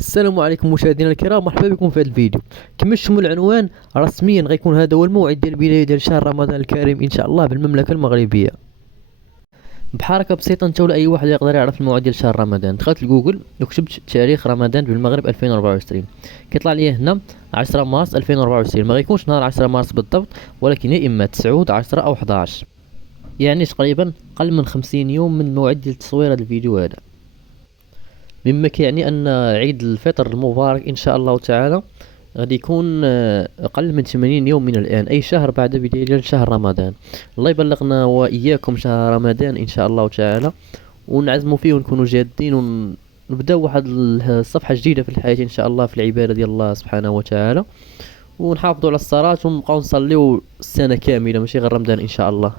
السلام عليكم مشاهدينا الكرام، مرحبا بكم في هذا الفيديو. كما شفتوا من العنوان، رسميا غيكون هذا هو الموعد ديال البدايه ديال شهر رمضان الكريم ان شاء الله بالمملكه المغربيه. بحركه بسيطه انت ولا اي واحد يقدر يعرف الموعد ديال شهر رمضان. دخلت لجوجل وكتبت تاريخ رمضان بالمغرب 2024، كيطلع لي هنا 10 مارس 2024. ما غيكونش نهار 10 مارس بالضبط، ولكن يا اما 9 10 او 11، يعني تقريبا اقل من 50 يوم من موعد ديال تصوير هذا الفيديو هذا. مما كيعني ان عيد الفطر المبارك ان شاء الله تعالى غادي يكون اقل من 80 يوم من الان، اي شهر بعد بداية ديال شهر رمضان. الله يبلغنا واياكم شهر رمضان ان شاء الله تعالى، ونعزموا فيه ونكونوا جادين ونبداو واحد الصفحة جديدة في الحياة ان شاء الله، في العبادة ديال الله سبحانه وتعالى، ونحافظوا على الصلاة ونبقاو نصليو السنة كاملة ماشي غير رمضان ان شاء الله.